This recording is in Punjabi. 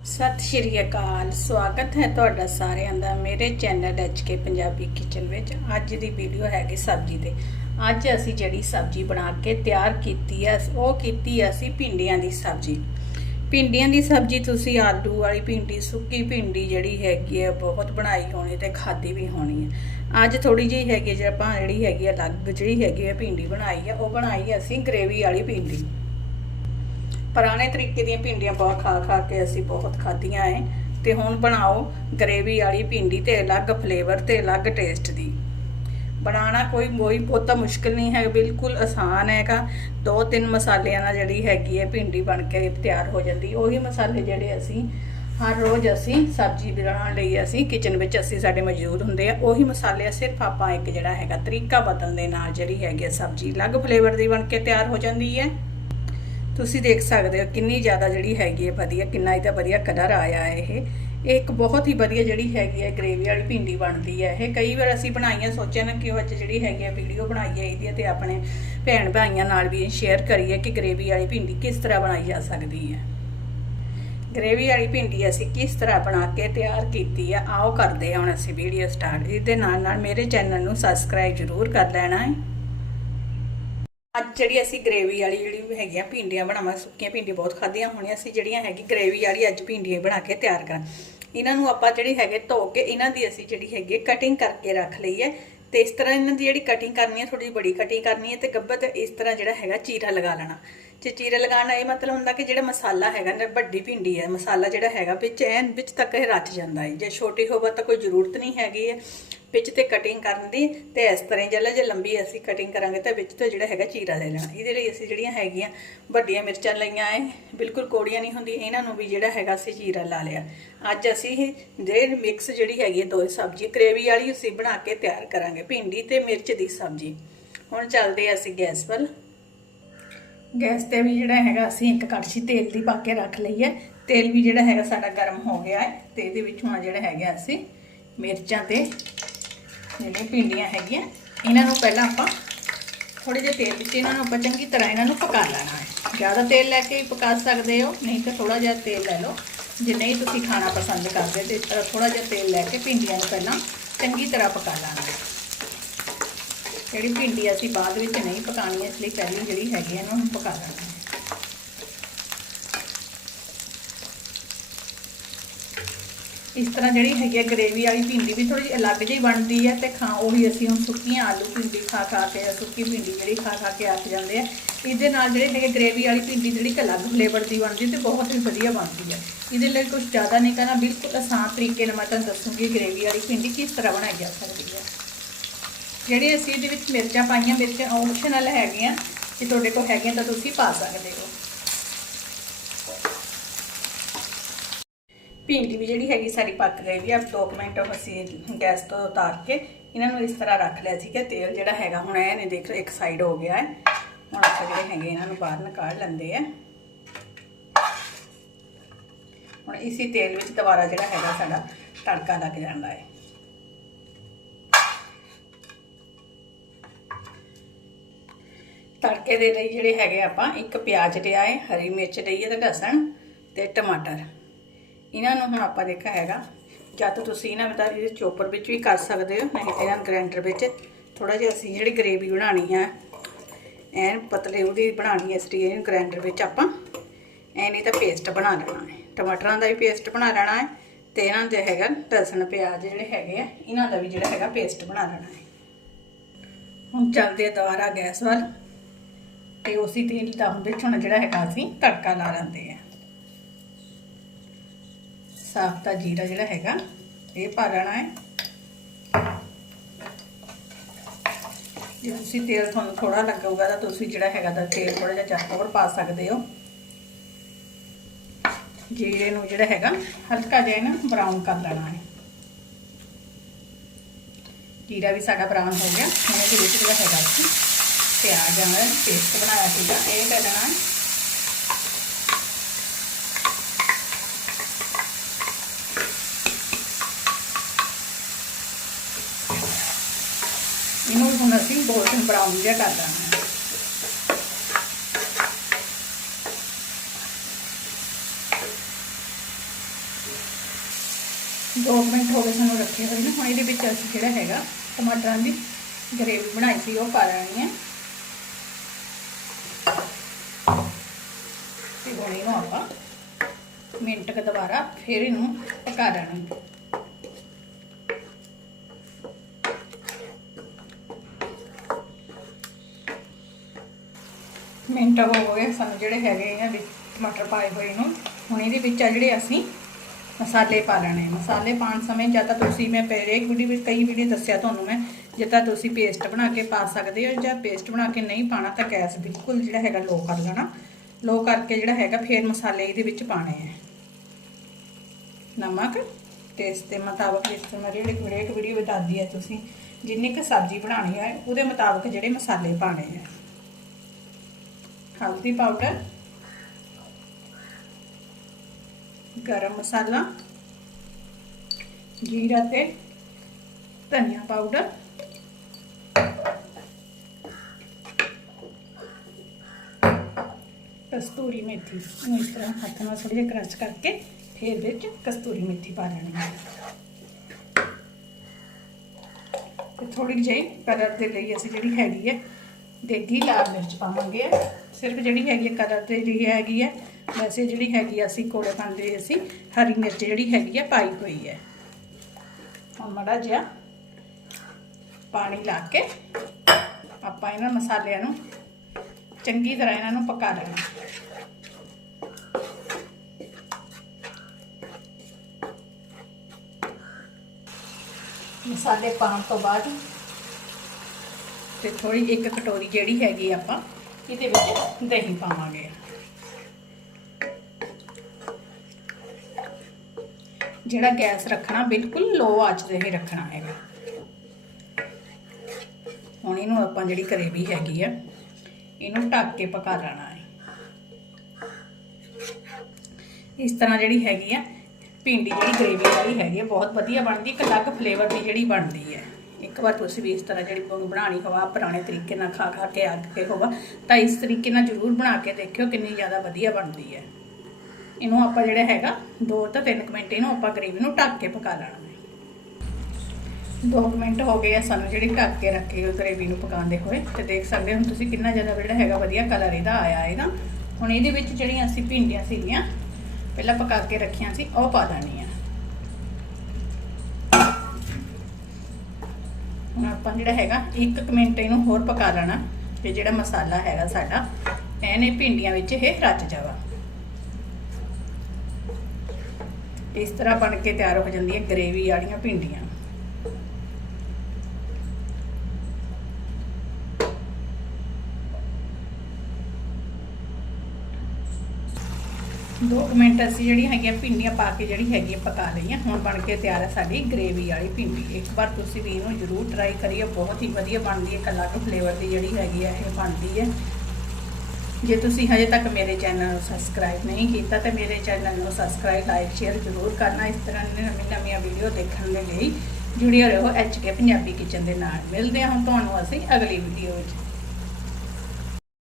ਸਤਿ ਸ਼੍ਰੀ ਅਕਾਲ, ਸਵਾਗਤ ਹੈ ਤੁਹਾਡਾ ਸਾਰਿਆਂ ਦਾ ਮੇਰੇ ਚੈਨਲ ਐਚਕੇ ਪੰਜਾਬੀ ਕਿਚਨ ਵਿੱਚ। ਅੱਜ ਦੀ ਵੀਡੀਓ ਹੈਗੀ ਸਬਜ਼ੀ ਤੇ। ਅੱਜ ਅਸੀਂ ਜਿਹੜੀ ਸਬਜ਼ੀ ਬਣਾ ਕੇ ਤਿਆਰ ਕੀਤੀ ਹੈ ਉਹ ਕੀਤੀ ਅਸੀਂ ਭਿੰਡੀਆਂ ਦੀ ਸਬਜ਼ੀ। ਭਿੰਡੀਆਂ ਦੀ ਸਬਜ਼ੀ ਤੁਸੀਂ ਆਲੂ ਵਾਲੀ ਭਿੰਡੀ, ਸੁੱਕੀ ਭਿੰਡੀ ਜਿਹੜੀ ਹੈਗੀ ਹੈ ਬਹੁਤ ਬਣਾਈ ਹੋਣੀ ਤੇ ਖਾਦੀ ਵੀ ਹੋਣੀ ਹੈ ਅੱਜ ਥੋੜੀ ਜਿਹੀ ਹੈਗੀ ਜੇ ਆਪਾਂ ਜਿਹੜੀ ਹੈਗੀ ਹੈ ਅਲੱਗ ਜਿਹੜੀ ਹੈਗੀ ਹੈ ਭਿੰਡੀ ਬਣਾਈ ਹੈ ਉਹ ਬਣਾਈ ਅਸੀਂ ਗ੍ਰੇਵੀ ਵਾਲੀ ਭਿੰਡੀ। ਪੁਰਾਣੇ ਤਰੀਕੇ ਦੀਆਂ ਭਿੰਡੀਆਂ ਬਹੁਤ ਖਾ ਖਾ ਕੇ ਅਸੀਂ ਬਹੁਤ ਖਾਧੀਆਂ ਐ। ਤੇ ਹੁਣ ਬਣਾਓ ਗਰੇਵੀ ਵਾਲੀ ਭਿੰਡੀ ਤੇ ਅਲੱਗ ਫਲੇਵਰ ਤੇ ਅਲੱਗ ਟੇਸਟ ਦੀ। ਬਣਾਉਣਾ ਕੋਈ ਕੋਈ ਬਹੁਤਾ ਮੁਸ਼ਕਲ ਨਹੀਂ ਹੈ, ਬਿਲਕੁਲ ਆਸਾਨ ਹੈਗਾ। ਦੋ ਤਿੰਨ ਮਸਾਲਿਆਂ ਨਾਲ ਜਿਹੜੀ ਹੈਗੀ ਹੈ ਭਿੰਡੀ ਬਣ ਕੇ ਤਿਆਰ ਹੋ ਜਾਂਦੀ। ਉਹੀ ਮਸਾਲੇ ਜਿਹੜੇ ਅਸੀਂ ਹਰ ਰੋਜ਼ ਅਸੀਂ ਸਬਜ਼ੀ ਬਣਾਉਣ ਲਈ ਅਸੀਂ ਕਿਚਨ ਵਿੱਚ ਅਸੀਂ ਸਾਡੇ ਮੌਜੂਦ ਹੁੰਦੇ ਆ, ਉਹੀ ਮਸਾਲੇ ਸਿਰਫ ਆਪਾਂ ਇੱਕ ਜਿਹੜਾ ਹੈਗਾ ਤਰੀਕਾ ਬਦਲਣ ਦੇ ਨਾਲ ਜਿਹੜੀ ਹੈਗੀ ਹੈ ਸਬਜ਼ੀ ਅਲੱਗ ਫਲੇਵਰ ਦੀ ਬਣ ਕੇ ਤਿਆਰ ਹੋ ਜਾਂਦੀ ਹੈ। ਤੁਸੀਂ ਦੇਖ ਸਕਦੇ ਹੋ ਕਿੰਨੀ ਜ਼ਿਆਦਾ ਜਿਹੜੀ ਹੈਗੀ ਹੈ ਵਧੀਆ, ਕਿੰਨਾ ਇਹਦਾ ਵਧੀਆ ਕਲਰ ਆਇਆ ਹੈ ਇਹ। ਇਹ ਇੱਕ ਬਹੁਤ ਹੀ ਵਧੀਆ ਜਿਹੜੀ ਹੈਗੀ ਹੈ ਗ੍ਰੇਵੀ ਵਾਲੀ ਭਿੰਡੀ ਬਣਦੀ ਹੈ ਇਹ। ਕਈ ਵਾਰ ਅਸੀਂ ਬਣਾਈਆਂ ਸੋਚਿਆ ਨਾ ਕਿ ਉਹ ਅੱਜ ਜਿਹੜੀ ਹੈਗੀ ਹੈ ਵੀਡੀਓ ਬਣਾਈ ਹੈ ਇਹਦੀ ਤੇ ਆਪਣੇ ਭੈਣ ਭਾਈਆਂ ਨਾਲ ਵੀ ਸ਼ੇਅਰ ਕਰੀਏ ਕਿ ਗ੍ਰੇਵੀ ਵਾਲੀ ਭਿੰਡੀ ਕਿਸ ਤਰ੍ਹਾਂ ਬਣਾਈ ਜਾ ਸਕਦੀ ਹੈ। ਗ੍ਰੇਵੀ ਵਾਲੀ ਭਿੰਡੀ ਅਸੀਂ ਕਿਸ ਤਰ੍ਹਾਂ ਬਣਾ ਕੇ ਤਿਆਰ ਕੀਤੀ ਹੈ ਆਓ ਕਰਦੇ ਹਾਂ ਹੁਣ ਅਸੀਂ ਵੀਡੀਓ ਸਟਾਰਟ ਇਹਦੇ ਨਾਲ ਨਾਲ ਮੇਰੇ ਚੈਨਲ ਨੂੰ ਸਬਸਕ੍ਰਾਈਬ ਜ਼ਰੂਰ ਕਰ ਲੈਣਾ ਹੈ। ਅੱਜ ਜਿਹੜੀ ਅਸੀਂ ਗ੍ਰੇਵੀ ਵਾਲੀ ਜਿਹੜੀ ਹੈਗੀਆਂ ਭਿੰਡੀਆਂ ਬਣਾਵਾਂ, ਸੁੱਕੀਆਂ ਭਿੰਡੀਆਂ ਬਹੁਤ ਖਾਧੀਆਂ ਹੋਣੀਆਂ ਅਸੀਂ, ਜਿਹੜੀਆਂ ਹੈਗੀ ਗ੍ਰੇਵੀ ਵਾਲੀ ਅੱਜ ਭਿੰਡੀਆਂ ਬਣਾ ਕੇ ਤਿਆਰ ਕਰਾਂ ਇਹਨਾਂ ਨੂੰ ਆਪਾਂ ਜਿਹੜੀ ਹੈਗੇ ਧੋ ਕੇ ਇਹਨਾਂ ਦੀ ਅਸੀਂ ਜਿਹੜੀ ਹੈਗੀ ਕਟਿੰਗ ਕਰਕੇ ਰੱਖ ਲਈ ਹੈ ਤੇ ਇਸ ਤਰ੍ਹਾਂ ਇਹਨਾਂ ਦੀ ਜਿਹੜੀ ਕਟਿੰਗ ਕਰਨੀ ਹੈ ਥੋੜੀ ਜਿਹੀ ਬੜੀ ਕਟਿੰਗ ਕਰਨੀ ਹੈ ਤੇ ਗੱਬੇ ਤੇ ਇਸ ਤਰ੍ਹਾਂ ਜਿਹੜਾ ਹੈਗਾ ਚੀਰਾ ਲਗਾ ਲੈਣਾ। ਜੇ ਚੀਰਾ ਲਗਾਉਣਾ ਇਹ ਮਤਲਬ ਹੁੰਦਾ ਕਿ ਜਿਹੜਾ ਮਸਾਲਾ ਹੈਗਾ ਨਾ, ਵੱਡੀ ਭਿੰਡੀ ਹੈ, ਮਸਾਲਾ ਜਿਹੜਾ ਹੈਗਾ, ਵਿੱਚ ਐਨ, ਵਿੱਚ ਤੱਕ ਇਹ ਰਚ ਜਾਂਦਾ ਹੈ। ਜੇ ਛੋਟੀ ਹੋਵੇ ਤਾਂ ਕੋਈ ਜ਼ਰੂਰਤ ਨਹੀਂ ਹੈਗੀ ਹੈ। ਵਿੱਚ ਤੇ ਕਟਿੰਗ ਕਰਨ ਦੀ ਤੇ ਇਸ ਤਰ੍ਹਾਂ ਜਿਹੜਾ ਜੇ ਲੰਬੀ ਅਸੀਂ ਕਟਿੰਗ ਕਰਾਂਗੇ ਤਾਂ ਵਿੱਚ ਤੋਂ ਜਿਹੜਾ ਹੈਗਾ ਚੀਰਾ ਲੈ ਲੈਣਾ। ਇਹਦੇ ਲਈ ਅਸੀਂ ਜਿਹੜੀਆਂ ਹੈਗੀਆਂ ਵੱਡੀਆਂ ਮਿਰਚਾਂ ਲਈਆਂ ਐ, ਬਿਲਕੁਲ ਕੋੜੀਆਂ ਨਹੀਂ ਹੁੰਦੀ ਇਹਨਾਂ ਨੂੰ ਵੀ ਜਿਹੜਾ ਹੈਗਾ ਅਸੀਂ ਚੀਰਾ ਲਾ ਲਿਆ। ਅੱਜ ਅਸੀਂ ਇਹ ਜੇ ਮਿਕਸ ਜਿਹੜੀ ਹੈਗੀ ਹੈ, ਦੋ ਸਬਜ਼ੀ ਗ੍ਰੇਵੀ ਵਾਲੀ ਅਸੀਂ ਬਣਾ ਕੇ ਤਿਆਰ ਕਰਾਂਗੇ, ਭਿੰਡੀ ਤੇ ਮਿਰਚ ਦੀ ਸਬਜ਼ੀ। ਹੁਣ ਚੱਲਦੇ ਅਸੀਂ ਗੈਸ ਵੱਲ। ਗੈਸ ਤੇ ਵੀ ਜਿਹੜਾ ਹੈਗਾ, ਅਸੀਂ ਇੱਕ ਕੜਛੀ ਤੇਲ ਦੀ ਪਾ ਕੇ ਰੱਖ ਲਈ ਹੈ। ਤੇਲ ਵੀ ਜਿਹੜਾ ਹੈਗਾ ਸਾਡਾ ਗਰਮ ਹੋ ਗਿਆ ਹੈ ਤੇ ਇਹਦੇ ਵਿੱਚ ਹੁਣ ਜਿਹੜਾ ਹੈਗਾ ਅਸੀਂ ਮਿਰਚਾਂ ਤੇ ਜਿਹੜੀਆਂ ਭਿੰਡੀਆਂ ਹੈਗੀਆਂ, ਇਹਨਾਂ ਨੂੰ ਪਹਿਲਾਂ ਆਪਾਂ ਥੋੜੇ ਜਿਹੇ ਤੇਲ ਵਿੱਚ ਇਹਨਾਂ ਨੂੰ ਆਪਾਂ ਚੰਗੀ ਤਰ੍ਹਾਂ ਇਹਨਾਂ ਨੂੰ ਪਕਾ ਲੈਣਾ ਹੈ। ਜ਼ਿਆਦਾ ਤੇਲ ਲੈ ਕੇ ਹੀ ਪਕਾ ਸਕਦੇ ਹੋ, ਨਹੀਂ ਤਾਂ ਥੋੜਾ ਜਿਹਾ ਤੇਲ ਲੈ ਲਓ। ਜੇ ਨਹੀਂ ਤੁਸੀਂ ਖਾਣਾ ਪਸੰਦ ਕਰਦੇ ਤੇ ਇਸ ਥੋੜਾ ਜਿਹਾ ਤੇਲ ਲੈ ਕੇ ਭਿੰਡੀਆਂ ਨੂੰ ਪਹਿਲਾਂ ਚੰਗੀ ਤਰ੍ਹਾਂ ਪਕਾ ਲੈਣਾ ਹੈ। ਜਿਹੜੀ ਭਿੰਡੀ ਅਸੀਂ ਬਾਅਦ ਵਿੱਚ ਨਹੀਂ ਪਕਾਣੀ ਇਸ ਲਈ ਪਹਿਲੀ ਜਿਹੜੀ ਹੈਗੀ ਹੈ ਇਹਨੂੰ ਪਕਾ ਲੈਣਾ ਹੈ ਇਸ ਤਰ੍ਹਾਂ ਜਿਹੜੀ ਹੈਗੀ ਹੈ ਗ੍ਰੇਵੀ ਵਾਲੀ ਭਿੰਡੀ ਵੀ ਥੋੜੀ ਜਿਹੀ ਅਲੱਗ ਜਿਹੀ ਬਣਦੀ ਹੈ ਤੇ ਖਾ ਵੀ ਅਸੀਂ ਹੁਣ ਸੁੱਕੀਆਂ ਆਲੂ ਭਿੰਡੀ ਖਾ ਖਾ ਕੇ, ਸੁੱਕੀ ਭਿੰਡੀ ਜਿਹੜੀ ਖਾ ਖਾ ਕੇ ਅੱਕ ਜਾਂਦੇ ਆ। ਇਹਦੇ ਨਾਲ ਜਿਹੜੇ ਹੈਗੇ ਗ੍ਰੇਵੀ ਵਾਲੀ ਭਿੰਡੀ ਜਿਹੜੀ ਕਿ ਅਲੱਗ ਫਲੇਵਰ ਦੀ ਬਣਦੀ ਤੇ ਬਹੁਤ ਹੀ ਵਧੀਆ ਬਣਦੀ ਹੈ ਇਹਦੇ ਲਈ ਕੁਝ ਜ਼ਿਆਦਾ ਨਹੀਂ ਕਰਨਾ ਬਿਲਕੁਲ ਆਸਾਨ ਤਰੀਕੇ ਨਾਲ ਮੈਂ ਤੁਹਾਨੂੰ ਦੱਸੂਗੀ ਗ੍ਰੇਵੀ ਵਾਲੀ ਭਿੰਡੀ ਕਿਸ ਤਰ੍ਹਾਂ ਬਣਾਈ ਜਾ ਸਕਦੀ ਹੈ ਜਿਹੜੇ ਅਸੀਂ ਇਹਦੇ ਵਿੱਚ ਮਿਰਚਾਂ ਪਾਈਆਂ, ਮਿਰਚਾਂ ਆਪਸ਼ਨਲ ਹੈਗੀਆਂ ਜੇ ਤੁਹਾਡੇ ਕੋਲ ਹੈਗੀਆਂ ਤਾਂ ਤੁਸੀਂ ਪਾ ਸਕਦੇ ਹੋ। ਭਿੰਡੀ ਵੀ ਜਿਹੜੀ ਹੈਗੀ ਸਾਰੀ ਪੱਕ ਗਈ ਵੀ ਆ 2 ਮਿੰਟ ਅਸੀਂ ਗੈਸ ਤੋਂ ਉਤਾਰ ਕੇ ਇਹਨਾਂ ਨੂੰ ਇਸ ਤਰ੍ਹਾਂ ਰੱਖ ਲਿਆ ਸੀ ਕਿ ਤੇਲ ਜਿਹੜਾ ਹੈਗਾ, ਹੁਣ ਇਹ ਨਹੀਂ ਦੇਖ ਇੱਕ ਸਾਈਡ ਹੋ ਗਿਆ ਹੈ। ਹੁਣ ਆਪਾਂ ਜਿਹੜੇ ਹੈਗੇ ਇਹਨਾਂ ਨੂੰ ਬਾਹਰ ਨਿਕਾਲ ਲੈਂਦੇ ਆ। ਹੁਣ ਇਸੇ ਤੇਲ ਵਿੱਚ ਦੁਬਾਰਾ ਜਿਹੜਾ ਹੈਗਾ ਸਾਡਾ ਤੜਕਾ ਲੱਗ ਜਾਂਦਾ ਹੈ। ਤੜਕੇ ਦੇ ਲਈ ਜਿਹੜੇ ਹੈਗੇ ਆਪਾਂ, ਇੱਕ ਪਿਆਜ਼ ਲਿਆ ਹੈ ਹਰੀ ਮਿਰਚ ਲਈ ਹੈ ਤੇ ਲਸਣ ਤੇ ਟਮਾਟਰ। ਇਹਨਾਂ ਨੂੰ ਹੁਣ ਆਪਾਂ ਦੇਖਾ ਹੈਗਾ, ਜਾਂ ਤਾਂ ਤੁਸੀਂ ਇਹਨਾਂ ਦਾ ਇਹਦੇ ਚੋਪਰ ਵਿੱਚ ਵੀ ਕਰ ਸਕਦੇ ਹੋ, ਨਹੀਂ ਤਾਂ ਇਹਨਾਂ ਗ੍ਰਾਈਂਡਰ ਵਿੱਚ ਥੋੜਾ ਜਿਹਾ ਅਸੀਂ ਜਿਹੜੀ ਗ੍ਰੇਵੀ ਬਣਾਣੀ ਹੈ ਐਨ ਪਤਲੇ ਉਹਦੀ ਬਣਾਣੀ ਹੈ ਇਸ ਲਈ ਇਹਨੂੰ ਗ੍ਰਾਈਂਡਰ ਵਿੱਚ ਆਪਾਂ ਐ ਨਹੀਂ ਤਾਂ ਪੇਸਟ ਬਣਾ ਲੈਣਾ ਹੈ। ਟਮਾਟਰਾਂ ਦਾ ਵੀ ਪੇਸਟ ਬਣਾ ਲੈਣਾ ਹੈ ਤੇ ਇਹਨਾਂ ਦੇ ਹੈਗਾ ਲਸਣ, ਪਿਆਜ਼ ਜਿਹੜੇ ਹੈਗੇ ਆ, ਇਹਨਾਂ ਦਾ ਵੀ ਜਿਹੜਾ ਹੈਗਾ ਪੇਸਟ ਬਣਾ ਲੈਣਾ ਹੈ। ਹੁਣ ਚੱਲਦੇ ਆ ਦੁਬਾਰਾ ਗੈਸ ਵੱਲ। ਤੇ ਉਸੇ ਤੇਲ ਦਾ ਵਿੱਚ ਹੁਣ ਜਿਹੜਾ ਹੈਗਾ ਅਸੀਂ ਤੜਕਾ ਲਾ ਲੈਂਦੇ ਆ ਸਾਫ਼ ਦਾ ਜੀਰਾ ਜਿਹੜਾ ਹੈਗਾ, ਇਹ ਪਾ ਲੈਣਾ ਹੈ। ਜੇ ਤੁਸੀਂ ਤੇਲ ਤੁਹਾਨੂੰ ਥੋੜਾ ਲੱਗੂਗਾ ਤਾਂ ਤੁਸੀਂ ਜਿਹੜਾ ਹੈਗਾ ਤਾਂ ਤੇਲ ਥੋੜਾ ਜਿਹਾ ਜ਼ਿਆਦਾ ਹੋਰ ਪਾ ਸਕਦੇ ਹੋ। ਜੀਰੇ ਨੂੰ ਜਿਹੜਾ ਹੈਗਾ, ਹਲਕਾ ਜਿਹਾ ਨਾ ਬਰਾਊਨ ਕਰ ਲੈਣਾ ਹੈ। ਜੀਰਾ ਵੀ ਸਾਡਾ ਬਰਾਊਨ ਹੋ ਗਿਆ, ਹੁਣ ਇਹਦੇ ਵਿੱਚ ਜਿਹੜਾ ਹੈਗਾ ਸੀ ਪਿਆਜ਼ ਦਾ ਪੇਸਟ ਬਣਾਇਆ ਸੀਗਾ, ਇਹ ਪਾ ਦੇਣਾ ਇਹਨੂੰ ਹੁਣ ਅਸੀਂ ਗੋਲਡਨ ਬਰਾਊਨ ਜਿਹਾ ਕਰ ਦਾਂਗੇ ਦੋ ਮਿੰਟ ਹੋ ਗਏ ਸਾਨੂੰ ਰੱਖੇ ਹੋਏ ਨੇ, ਹੁਣ ਇਹਦੇ ਵਿੱਚ ਅਸੀਂ ਜਿਹੜਾ ਹੈਗਾ ਟਮਾਟਰਾਂ ਦੀ ਗ੍ਰੇਵੀ ਬਣਾਈ ਸੀ, ਉਹ ਪਾ ਲੈਣੀ ਹੈ। ਤੇ ਹੁਣ ਆਪਾਂ ਮਿੰਟ ਕ ਦੁਬਾਰਾ ਫਿਰ ਇਹਨੂੰ ਪਕਾ ਲੈਣਾ। ਮਿੰਟ ਹੋ ਗਏ, ਸਾਨੂੰ ਜਿਹੜੇ ਹੈਗੇ ਆ ਵਿੱਚ ਟਮਾਟਰ ਪਾਏ ਹੋਏ ਨੂੰ, ਹੁਣ ਇਹਦੇ ਵਿੱਚ ਆ ਜਿਹੜੇ ਅਸੀਂ ਮਸਾਲੇ ਪਾ ਲੈਣੇ ਮਸਾਲੇ ਪਾਉਣ ਸਮੇਂ ਜਾਂ ਤਾਂ ਤੁਸੀਂ ਮੈਂ ਪਹਿਲੇ ਇੱਕ ਵੀਡੀਓ ਵਿੱਚ ਕਈ ਵੀਡੀਓ ਦੱਸਿਆ ਤੁਹਾਨੂੰ ਮੈਂ, ਜੇ ਤਾਂ ਤੁਸੀਂ ਪੇਸਟ ਬਣਾ ਕੇ ਪਾ ਸਕਦੇ ਹੋ ਜਾਂ ਪੇਸਟ ਬਣਾ ਕੇ ਨਹੀਂ ਪਾਣਾ ਤਾਂ ਗੈਸ ਬਿਲਕੁਲ ਜਿਹੜਾ ਹੈਗਾ ਲੋ ਕਰ ਲੈਣਾ। ਲੋ ਕਰਕੇ ਜਿਹੜਾ ਹੈਗਾ ਫੇਰ ਮਸਾਲੇ ਇਹਦੇ ਵਿੱਚ ਪਾਣੇ ਆ। ਨਮਕ, ਟੇਸਟ ਦੇ ਮੁਤਾਬਕ ਜਿਸ ਤਰ੍ਹਾਂ ਜਿਹੜੀ ਹਰੇਕ ਵੀਡੀਓ ਵਿੱਚ ਦੱਸਦੀ ਹੈ ਤੁਸੀਂ, ਜਿੰਨੀ ਕੁ ਸਬਜ਼ੀ ਬਣਾਣੀ ਹੈ ਉਹਦੇ ਮੁਤਾਬਕ ਜਿਹੜੇ ਮਸਾਲੇ ਪਾਣੇ ਆ। ਹਲਦੀ ਪਾਊਡਰ ਗਰਮ ਮਸਾਲਾ, ਜੀਰਾ ਤੇ ਧਨੀਆ ਪਾਊਡਰ ਕਸਤੂਰੀ ਮੇਥੀ ਨੂੰ ਇਸ ਤਰ੍ਹਾਂ ਹੱਥ ਨਾਲ ਥੋੜੀ ਜਿਹਾ ਕ੍ਰਸ਼ ਕਰਕੇ ਫਿਰ ਵਿੱਚ ਕਸਤੂਰੀ ਮੇਥੀ ਪਾ ਲੈਣੀ ਹੈ। ਤੇ ਥੋੜੀ ਜਿਹੀ ਕਲਰ ਦੇ ਲਈ ਅਸੀਂ ਜਿਹੜੀ ਹੈਗੀ ਹੈ, ਦੇਗੀ ਲਾਲ ਮਿਰਚ ਪਾਵਾਂਗੇ। ਸਿਰਫ ਜਿਹੜੀ ਹੈਗੀ ਹੈ ਕਲਰ ਦੇ ਲਈ ਹੈਗੀ ਹੈ, ਵੈਸੇ ਜਿਹੜੀ ਹੈਗੀ ਅਸੀਂ ਕੋਲੇ ਪਾਉਂਦੇ ਅਸੀਂ ਹਰੀ ਮਿਰਚ ਜਿਹੜੀ ਹੈਗੀ ਹੈ ਪਾਈ ਹੋਈ ਹੈ। ਹੁਣ ਮੜਾ ਜਿਹਾ ਪਾਣੀ ਲਾ ਕੇ ਆਪਾਂ ਇਹਨਾਂ ਮਸਾਲਿਆਂ ਨੂੰ ਚੰਗੀ ਤਰ੍ਹਾਂ ਇਹਨਾਂ ਨੂੰ ਪਕਾ ਲੈਣਾ। ਮਸਾਲੇ ਪਾਉਣ ਤੋਂ ਬਾਅਦ ਤੇ ਥੋੜੀ ਇੱਕ ਕਟੋਰੀ ਜਿਹੜੀ ਹੈਗੀ ਆਪਾਂ, ਇਹਦੇ ਵਿੱਚ ਦਹੀਂ ਪਾਵਾਂਗੇ। ਜਿਹੜਾ ਗੈਸ ਰੱਖਣਾ, ਬਿਲਕੁਲ ਲੋ ਆਂਚ ਤੇ ਹੀ ਰੱਖਣਾ ਹੈਗਾ। ਹੁਣ ਇਹਨੂੰ ਆਪਾਂ ਜਿਹੜੀ ਕਰੇਵੀ ਹੈਗੀ ਆ ਇਹਨੂੰ ਢੱਕ ਕੇ ਪਕਾ ਲੈਣਾ ਹੈ। ਇਸ ਤਰ੍ਹਾਂ ਜਿਹੜੀ ਹੈਗੀ ਆ, ਭਿੰਡੀ ਜਿਹੜੀ ਗ੍ਰੇਵੀ ਵਾਲੀ ਹੈਗੀ ਆ, ਬਹੁਤ ਵਧੀਆ ਬਣਦੀ, ਇੱਕ ਅਲੱਗ ਫਲੇਵਰ ਦੀ ਜਿਹੜੀ ਬਣਦੀ ਹੈ। ਇੱਕ ਵਾਰ ਤੁਸੀਂ ਵੀ ਇਸ ਤਰ੍ਹਾਂ ਜਿਹੜੀ ਬਣਾਣੀ ਹੋਵਾ ਪੁਰਾਣੇ ਤਰੀਕੇ ਨਾਲ ਖਾ ਖਾ ਕੇ ਅੱਗ ਕੇ ਹੋਵਾ, ਤਾਂ ਇਸ ਤਰੀਕੇ ਨਾਲ ਜ਼ਰੂਰ ਬਣਾ ਕੇ ਦੇਖਿਓ ਕਿੰਨੀ ਜ਼ਿਆਦਾ ਵਧੀਆ ਬਣਦੀ ਹੈ। ਇਹਨੂੰ ਆਪਾਂ ਜਿਹੜਾ ਹੈਗਾ 2 ਤੋਂ 3 ਮਿੰਟ ਇਹਨੂੰ ਆਪਾਂ ਗਰੇਵੀ ਨੂੰ ਢੱਕ ਕੇ ਪਕਾ ਲੈਣਾ 2 ਮਿੰਟ ਹੋ ਗਏ ਆ ਸਾਨੂੰ ਜਿਹੜੀ ਢੱਕ ਕੇ ਰੱਖੀ ਹੋਈ ਗਰੇਵੀ ਨੂੰ ਪਕਾਉਂਦੇ ਹੋਏ। ਤੇ ਦੇਖ ਸਕਦੇ ਹੋ ਤੁਸੀਂ ਕਿੰਨਾ ਜ਼ਿਆਦਾ ਜਿਹੜਾ ਹੈਗਾ ਵਧੀਆ ਕਲਰ ਇਹਦਾ ਆਇਆ ਇਹਦਾ ਹੁਣ ਇਹਦੇ ਵਿੱਚ ਜਿਹੜੀਆਂ ਅਸੀਂ ਭਿੰਡੀਆਂ ਸੀਗੀਆਂ, ਪਹਿਲਾਂ ਪਕਾ ਕੇ ਰੱਖੀਆਂ ਸੀ, ਉਹ ਪਾ ਦੇਣੀਆਂ ਹੁਣ ਆਪਾਂ ਜਿਹੜਾ ਹੈਗਾ 1 ਮਿੰਟ ਇਹਨੂੰ ਹੋਰ ਪਕਾ ਲੈਣਾ, ਤੇ ਜਿਹੜਾ ਮਸਾਲਾ ਹੈਗਾ ਸਾਡਾ ਇਹਨੇ ਭਿੰਡੀਆਂ ਵਿੱਚ ਇਹ ਰਚ ਜਾਵਾ। ਇਸ ਤਰ੍ਹਾਂ ਬਣ ਕੇ ਤਿਆਰ ਹੋ ਜਾਂਦੀ ਹੈ ਗਰੇਵੀ ਵਾਲੀਆਂ ਭਿੰਡੀਆਂ। ਦੋ ਕੁ ਮਿੰਟ ਅਸੀਂ ਜਿਹੜੀਆਂ ਹੈਗੀਆਂ ਭਿੰਡੀਆਂ ਪਾ ਕੇ ਜਿਹੜੀ ਹੈਗੀ ਪਕਾ ਲਈਆਂ। ਹੁਣ ਬਣ ਕੇ ਤਿਆਰ ਹੈ ਸਾਡੀ ਗਰੇਵੀ ਵਾਲੀ ਭਿੰਡੀ। ਇੱਕ ਵਾਰ ਤੁਸੀਂ ਵੀ ਇਹਨੂੰ ਜ਼ਰੂਰ ਟਰਾਈ ਕਰਿਓ। ਬਹੁਤ ਹੀ ਵਧੀਆ ਬਣਦੀ ਹੈ ਇੱਕ ਅਲੱਗ ਫਲੇਵਰ ਦੀ ਜਿਹੜੀ ਹੈਗੀ ਹੈ ਇਹ ਬਣਦੀ ਹੈ। ਜੇ ਤੁਸੀਂ ਹਜੇ ਤੱਕ ਮੇਰੇ ਚੈਨਲ ਨੂੰ ਸਬਸਕ੍ਰਾਈਬ ਨਹੀਂ ਕੀਤਾ ਤਾਂ ਮੇਰੇ ਚੈਨਲ ਨੂੰ ਸਬਸਕ੍ਰਾਈਬ ਲਾਈਕ ਸ਼ੇਅਰ ਜ਼ਰੂਰ ਕਰਨਾ। ਇਸ ਤਰ੍ਹਾਂ ਦੀ ਨਵੀਂ ਨਵੀਆਂ ਵੀਡੀਓ ਦੇਖਣ ਦੇ ਲਈ ਜੁੜੇ ਰਹੋ ਐਚਕੇ ਪੰਜਾਬੀ ਕਿਚਨ ਦੇ ਨਾਲ। ਮਿਲਦੇ ਹਾਂ ਹੁਣ ਤੁਹਾਨੂੰ ਅਸੀਂ ਅਗਲੀ ਵੀਡੀਓ ਵਿੱਚ।